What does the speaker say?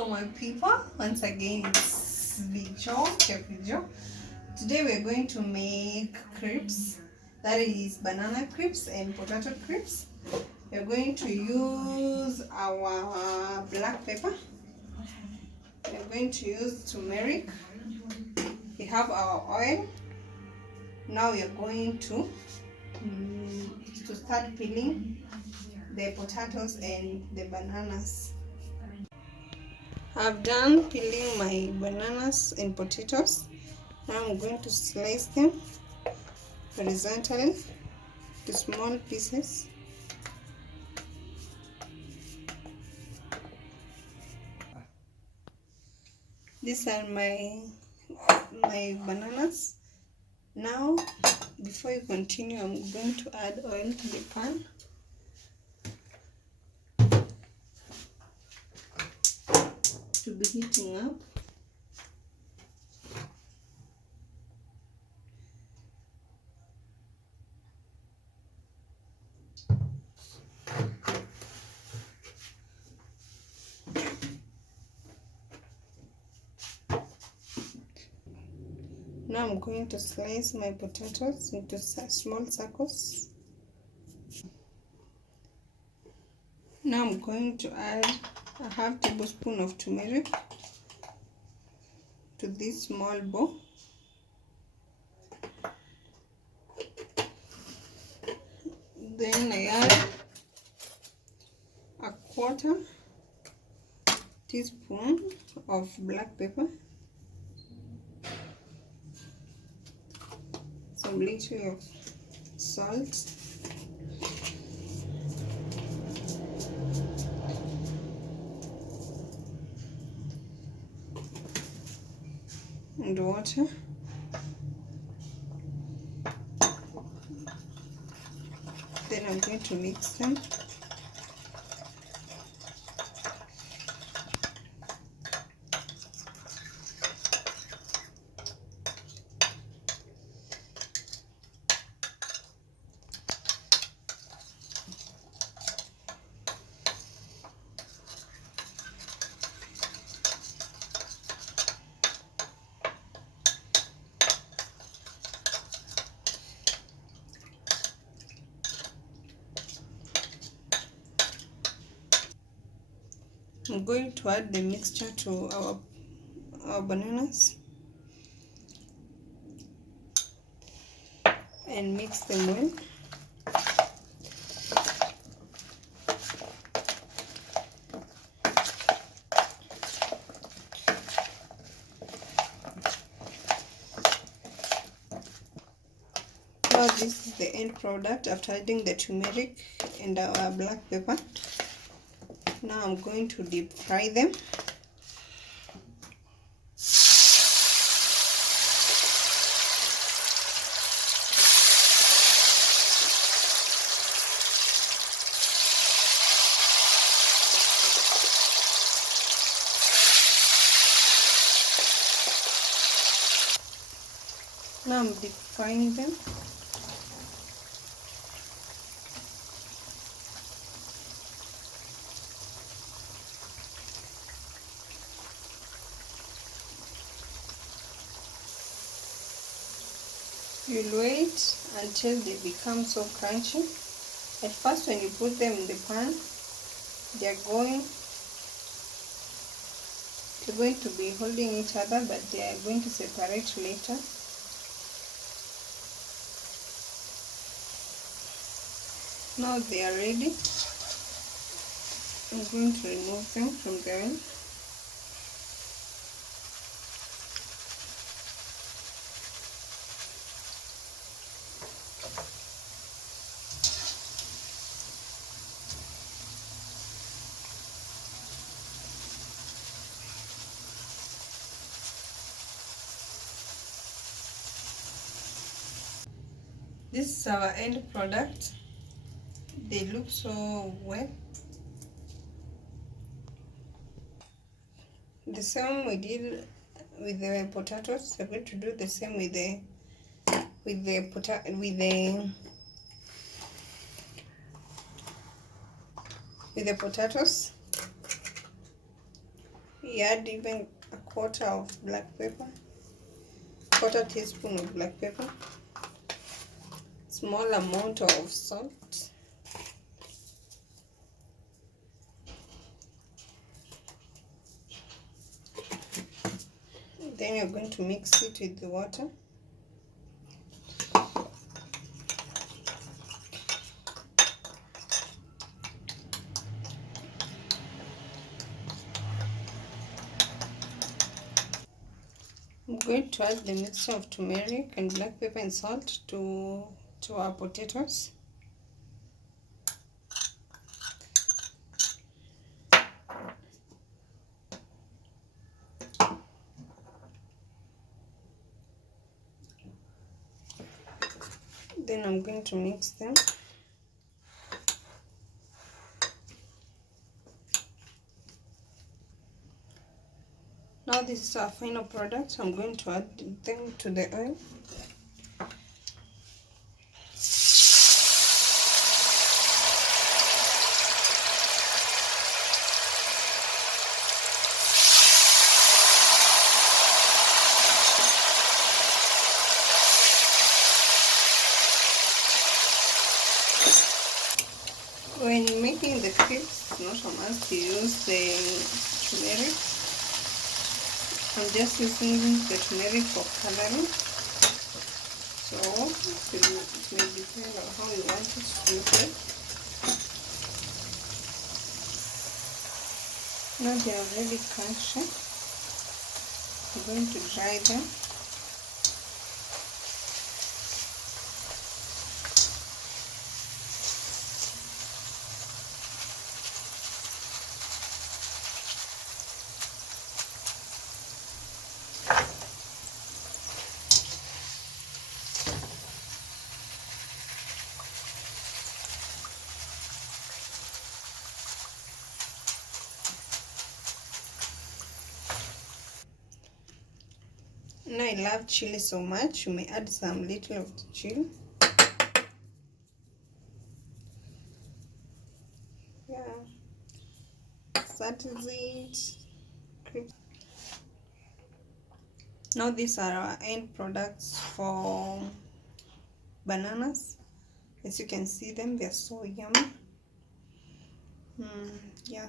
Hello my people, once again it's Chef Vijo. Today we're going to make crepes, that is banana crepes and potato crepes. We're going to use our black pepper, we're going to use turmeric, we have our oil. Now we are going to start peeling the potatoes and the bananas. I've done peeling my bananas and potatoes. Now I'm going to slice them horizontally to small pieces. These are my bananas. Now before you continue, I'm going to add oil to the pan. To be heating up. Now I'm going to slice my potatoes into small circles. Now I'm going to add a half tablespoon of turmeric to this small bowl. Then I add a quarter teaspoon of black pepper, some little of salt, and water. Then I'm going to mix them. I'm going to add the mixture to our bananas and mix them well. Now this is the end product after adding the turmeric and our black pepper. Now I'm going to deep fry them. Now I'm deep frying them. You'll wait until they become so crunchy. At first when you put them in the pan, they're going to be holding each other, but they are going to separate later. Now they are ready. I'm going to remove them from the oil. This is our end product. They look so well. The same we did with the potatoes. We're going to do the same with the potatoes. add even a quarter of black pepper, quarter teaspoon of black pepper, small amount of salt, then you're going to mix it with the water. I'm going to add the mixture of turmeric and black pepper and salt to our potatoes. Then I'm going to mix them. Now this is our final product. I'm going to add them to the oil. When making the crisps, not a must to use the turmeric. I'm just using the turmeric for coloring. So it may depend on how you want it to look like. Now they are already crunchy. I'm going to dry them. Now I love chili so much, you may add some little of the chili. Yeah, that is it. Now these are our end products for bananas. As you can see them, they're so yummy. Yeah.